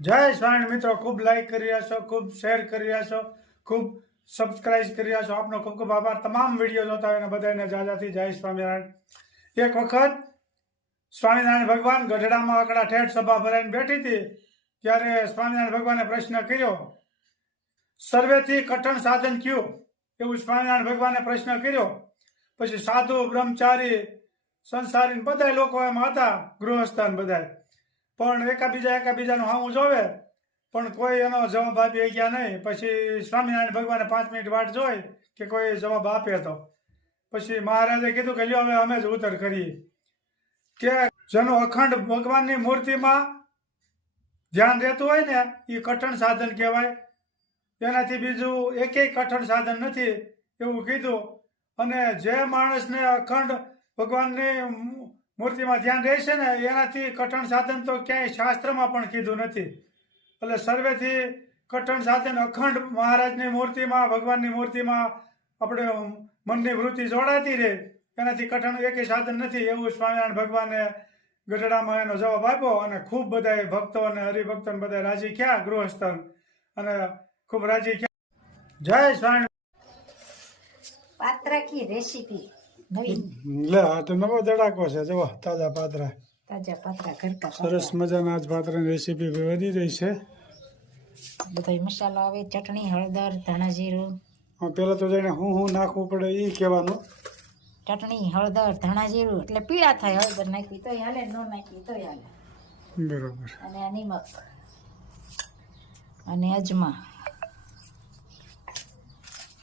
જય સ્વામી મિત્રો, ખૂબ લાઈક કરી રહ્યા છો, ખૂબ શેર કરી રહ્યા છો, ખૂબ સબસ્ક્રાઇબ કરી રહ્યા છો. આપનો ખૂબ ખૂબ આભાર. તમામ વિડીયો જોતા હોય બધાને જાજાથી જય સ્વામિનારાયણ. એક વખત સ્વામિનારાયણ ભગવાન ગઢડામાં આકડા ઠેઠ સભા ભરાઈને બેઠી હતી ત્યારે સ્વામિનારાયણ ભગવાને પ્રશ્ન કર્યો, સર્વેથી કઠણ સાધન કયું? એવું સ્વામિનારાયણ ભગવાને પ્રશ્ન કર્યો. પછી સાધુ, બ્રહ્મચારી, સંસારી બધા લોકો એમાં હતા, ગૃહસ્થાન બધા, પણ એકાબીજાનું હામું જોવે પણ કોઈ એનો જવાબ આપી ગયા નહીં. પછી સ્વામિનારાયણ ભગવાને 5 મિનિટ વાટ જોઈ કે કોઈ જવાબ આપે તો પછી મહારાજે કીધું કે લ્યો હવે અમે જ ઉત્તર કરીએ કે જેનો અખંડ ભગવાનની મૂર્તિમાં ધ્યાન રહેતું હોય ને એ કઠણ સાધન કહેવાય. એનાથી બીજું એકેય કઠણ સાધન નથી એવું કીધું. અને જે માણસને અખંડ ભગવાનની મૂર્તિમાં ધ્યાન રહેશે ને એનાથી કઠણ સાધન તો ક્યાંય શાસ્ત્રમાં પણ કીધું નથી. એટલે સર્વેથી કઠણ સાધન અખંડ મહારાજની મૂર્તિમાં, ભગવાનની મૂર્તિમાં આપણે મનની વૃત્તિ જોડાતી રહે એનાથી કઠણ એકેય સાધન નથી એવું સ્વામિનારાયણ ભગવાને ગઢડામાં એનો જવાબ આપ્યો. અને ખૂબ બધા ભક્તો અને હરિભક્તો બધા રાજી થયા, ગૃહસ્થન અને ખૂબ રાજી થયા. જય સ્વામિનારાયણ. પાત્રા કી રેસીપી નવીન. લે આ તો નવો ધડાકો છે, જુઓ તાજા પાત્રા, તાજા પાત્રા ઘરકા સરસ મજાના આજ પાત્રાની રેસીપી વધી રહી છે. બધો મસાલો આવે, ચટણી, હળદર, ધાણા જીરું. પેલા તો જાણે હું નાખવું પડે એ કહેવાનું. ચટણી, હળદર, ધાણા જીરું એટલે પીળા થાય. હળદર નાખી તોય હાલે, ન નાખી તોય હાલે. બરોબર. અને આ નિમક અને અજમા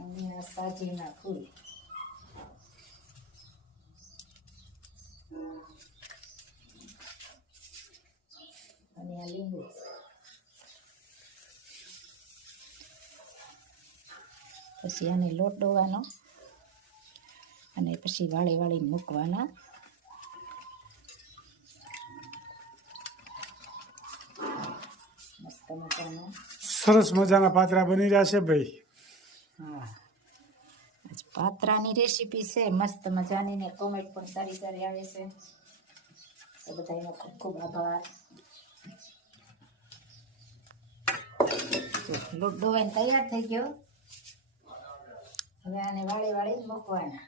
અને આ સાજીના ફૂલ. અને આ લીંબુ. પછી આને લોટ ડોવાનો અને પછી વાળી વાળીને મૂકવાના. મસ્ત મજાના સરસ મજાના પાત્રા બની રહ્યા છે ભાઈ. હા, આજ પાત્રાની રેસીપી છે મસ્ત મજાની ને કોમેન્ટ પણ સારી સારી આવે છે. તો બધાનો ખૂબ ખૂબ આભાર. લોટ ડોવાઈને તૈયાર થઈ ગયો. હવે આને વાળી વાળી મૂકવાના,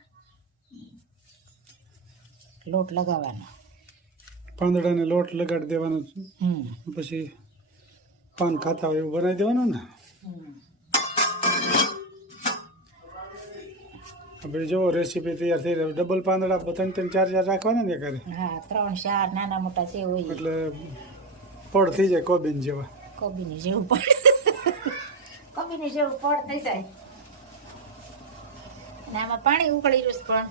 લોટ લગાવવાનો, પાંદડાને લોટ લગાડી દેવાનો, પછી પાન ખાતા હોય એવું બનાવી દેવાનું ને. ભાઈ જો રેસીપી તૈયાર થઈ રહી. ડબલ પાંદડા 3-3, 4-4 રાખવાના ને કરે. હા, 3-4 નાના મોટા જે હોય એટલે પડ થઈ જાય કોબીન જેવા. કોબીની જેવું પડ કોબીની જેવું પડ થઈ જાય. અને આમાં પાણી ઉકળી રહ્યું પણ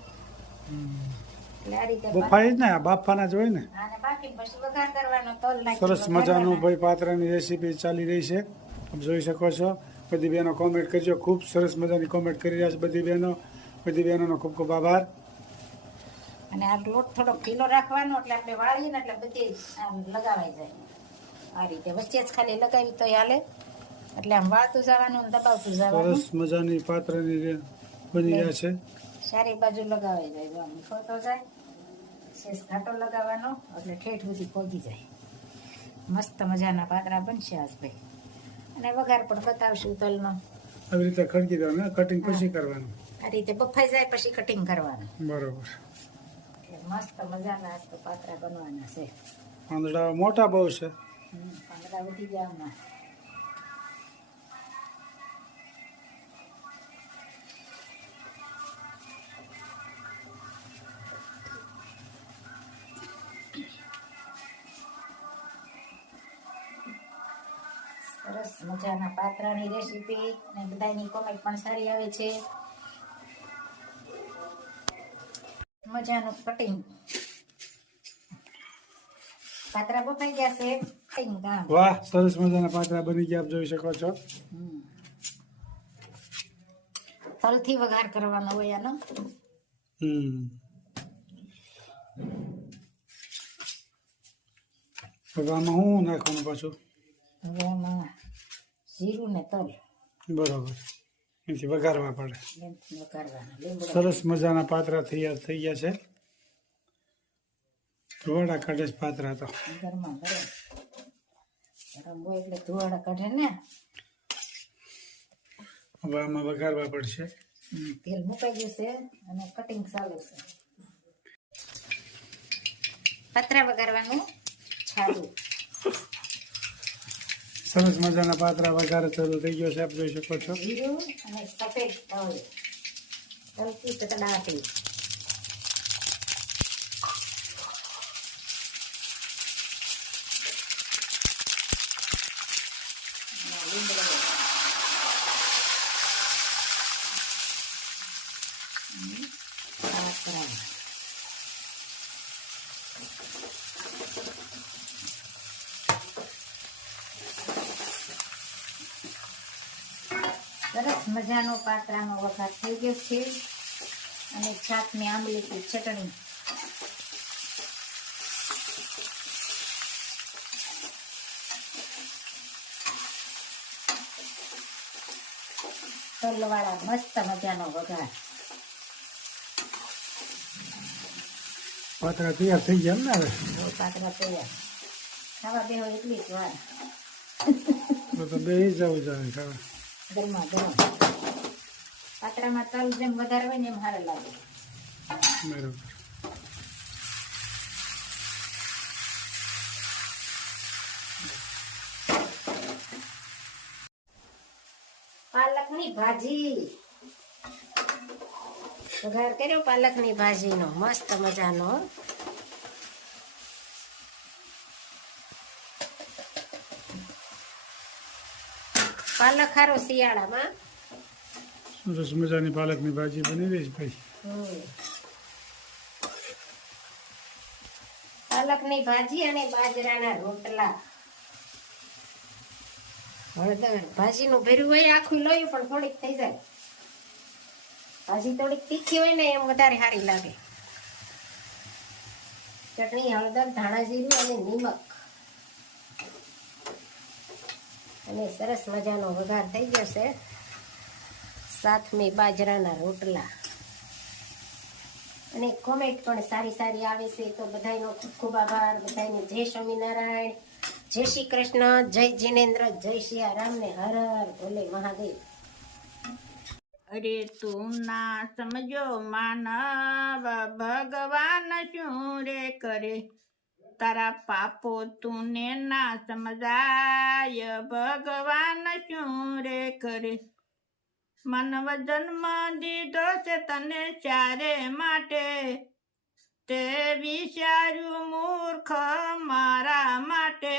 એટલે આ રીતે બફાઈ જ ને, આ બાફાના જ હોય ને. આને બાફીને પછી વઘાર કરવાનો, તલ નાખી સરસ મજાનું ભાઈ પાત્રાની રેસીપી ચાલી રહી છે, આપ જોઈ શકો છો. બધી બહેનો કોમેન્ટ કરજો, ખૂબ સરસ મજાની કોમેન્ટ કરી રહ્યા છે બધી બહેનોનો ખૂબ ખૂબ આભાર. અને આ લોટ થોડો ઢીલો રાખવાનો એટલે આપણે વાળીએ ને એટલે બધી આમ લગાવાઈ જાય. આ રીતે વચ્ચે જ ખાલી લગાવી તો હાલે. એટલે આમ વાળતું જવાનું ને દબાવતું જવાનું. સરસ મજાની પાત્રાની બની રહ્યા છે. સારી બાજુ લગાવાઈ જાય, જો નીકળતો જાય. શેષ ઘાટો લગાવવાનો એટલે ઠેઠ સુધી પહોંચી જાય. મસ્ત મજાના પાત્રા બનશે આજ ભાઈ. અને વઘાર પણ બતાવશું તલનો. આવી રીતે ખડકી દેવાનું, કટિંગ પછી કરવાનું. આ રીતે બફાઈ જાય પછી કટિંગ કરવાનું. બરોબર. એટલે મસ્ત મજાના આજ તો પાત્રા બનવાના છે. પાંદડા મોટા બહુ છે. પાંદડા વધી ગયા આમાં. સરસ મજાના પાત્રાની રેસીપી અને બધાની કોમેન્ટ પણ સારી આવે છે. મજાનું કટિંગ. પાત્રા બફાઈ ગયા છે. કટિંગ કામ. વાહ, સરસ મજાના પાત્રા બની ગયા, આપ જોઈ શકો છો. તલથી વઘાર કરવાનો હોય આનો. હવે આમાં હું નાખવાનું પાછું? હવે આમાં જીરું ને તલ. બરોબર, એથી વઘારવા પડે. વઘારવાના. સરસ મજાના પાત્રા તૈયાર થઈ ગયા છે. વડા કાઢે છે પાત્રા તો. ગરમા ગરમ આંબો એટલે ધુવાડા કાઢે ને. હવે આમાં વઘારવા પડશે. તેલ મુકાઈ ગયું છે અને કટિંગ ચાલુ છે. પાત્રા વઘારવાનું ચાલુ. સરસ મજાના પાત્રા વઘાર શરૂ થઈ ગયો છે, આપ જોઈ શકો છો. જીરું અને સફેદ તલ હલકી તતડાટી. પાત્રા સરસ મજાનો પાત્રાનો વઘાર થઈ ગયો છે અને છાતની આંબલીની ચટણી. તલવાળા મસ્ત મજાનો વઘાર. પાત્રા તૈયાર થઈ ગયા ને હવે. હવે પાત્રા તૈયાર. ખાવા બેહો એટલી જ વાર. તો બેસી જવું જોઈએ ખાવા. ગરમા ગરમ. પાત્રામાં તલ જેમ વધારે હોય ને એમ સારા લાગે. બરોબર. પાલકની ભાજી. વઘાર કર્યો પાલકની ભાજીનો મસ્ત મજાનો. પાલક હારો શિયાળામાં. સરસ મજાની પાલકની ભાજી બની રહી છે ભાઈ. પાલકની ભાજી અને બાજરાના રોટલા. હળદર ભાજીનું ભેરું હોય આખું લોયું પણ થોડીક થઈ જાય. ભાજી થોડીક તીખી હોય ને એમ વધારે સારી લાગે. ચટણી, હળદર, ધાણા જીરું અને નિમક અને સરસ મજાનો વઘાર થઈ ગયો છે. સાથમે બાજરાના રોટલા. અને કોમેન્ટ પણ સારી સારી આવે છે તો બધાનો ખૂબ ખૂબ આભાર. બધાને જય સ્વામિનારાયણ, જય શ્રી કૃષ્ણ, જય જીનેન્દ્ર, જય સિયારામ ને હર હર ભોલે મહાદેવ. અરે તું ના સમજો માનવ ભગવાન શું રે કરે, તારા પાપો તુને ના સમજાય ભગવાન શું રે કરે. માનવ જન્મ દીધો છે તને ચારે માટે, તે વિચાર્યું મૂર્ખ મારા માટે.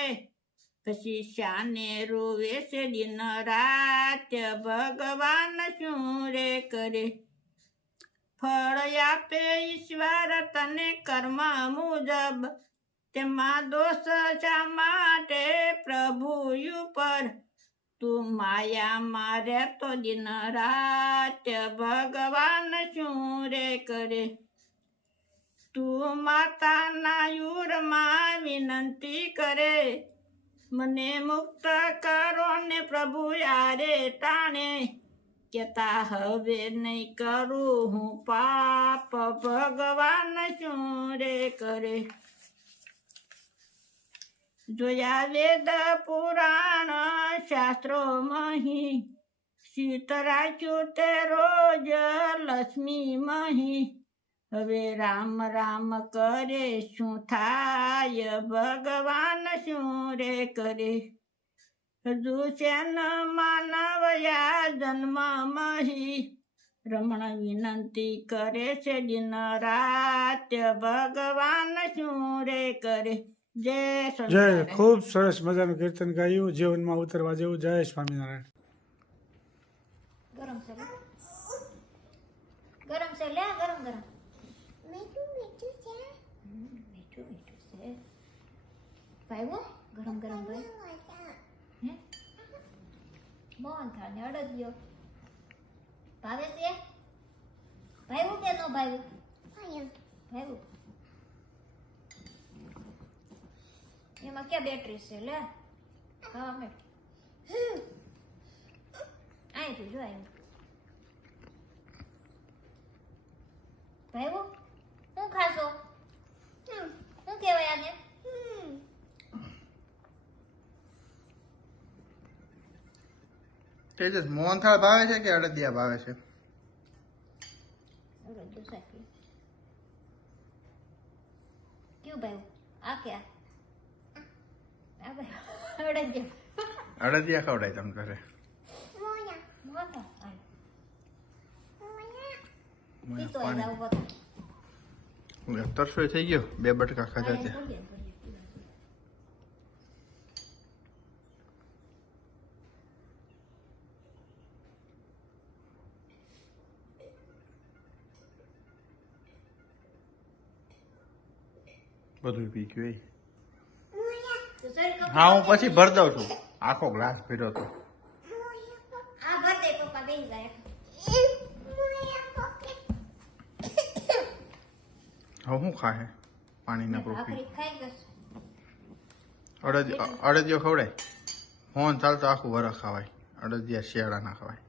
પછી શાને રોવે છે દિન રાત ભગવાન શું રે કરે. ફળ આપે ઈશ્વર તને કર્મ મુજબ, તેમાં દોષ શા માટે પ્રભુ ઉપર. તું માયામાં રહેતો દિન રાત ભગવાન શું રે કરે. તું માતાના યુરમાં વિનંતી કરે, મને મુક્ત કરો ને પ્રભુ યારે ટાણે. કેતા હવે નહીં કરું હું પાપ ભગવાન શું રે કરે. જોયા વેદ પુરાણ શાસ્ત્રો મહી, શીત રાખ્યું તે રોજ લક્ષ્મી મહી. હવે રામ રામ કરે શું થાય ભગવાન શું રે કરે. હજુ શેન માનવયા જન્મ મહી, રમણ વિનંતી કરે છે દિન રાત ભગવાન શું રે કરે. જય. ખૂબ સરસ મજાનું કીર્તન ગાયું, જીવનમાં ઉતરવા જેવું. જય સ્વામિનારાયણ. ગરમ છે ગરમ છે લે ગરમ ગરમ. મીઠું મીઠું છે. મીઠું મીઠું છે. ભાઈ ગરમ ગરમ ભાઈ. હે મોહન થા ને અડદિયો ભાવે છે. ભાઈ કે નો ભાઈ ભાઈ એમાં ક્યાં બેટરી છે લે. હા મેં અહીંથી જો એમ ભાઈ શું ખાશો, શું કહેવાય આને. તેજસ મોહનથાળ ભાવે છે કે અડદિયા ભાવે છે? क्यों भाई आ क्या आ भाई અડદિયા ખવડાય તમ ઘરે. તરસો થઈ ગયો, 2 બટકા ખાધા છે. બધું પી ગયું એ. હા હું પછી ભર દઉં છું. આખો ગ્લાસ ભર્યો હતો. आ भर दे पप्पा बेच जाए હવે શું ખાહે પાણીના પ્રોફી? आखिरी खाई बस અડદિયો ખવડાય. મોહન ચાલ તો આખું વરસ ખવાય. અડદિયા શિયાળા ના ખવાય.